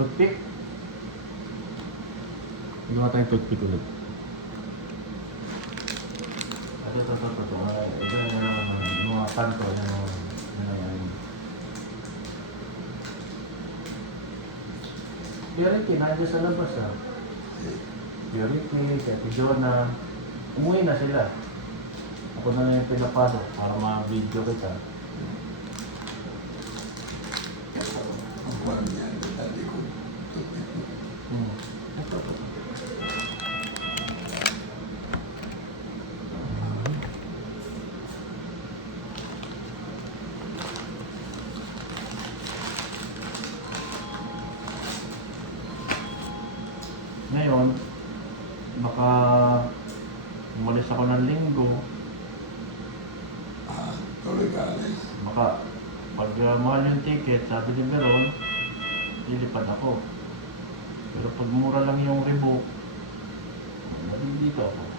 Toothpick. Gawa tayong toothpick ulit. Ito. Ito yung mga kanto. Purity, nandiyan sa labas ah. Purity, Kati Jonah. Umuwi na sila. Ako na yung pinapasok para ma-video kita. Ngayon, baka umalis ako ng linggo. Tuloy ka alis. Baka pag mahal yung ticket, sabi ni Beron, lilipad ako. Pero pag mura lang yung rebook, dito ako.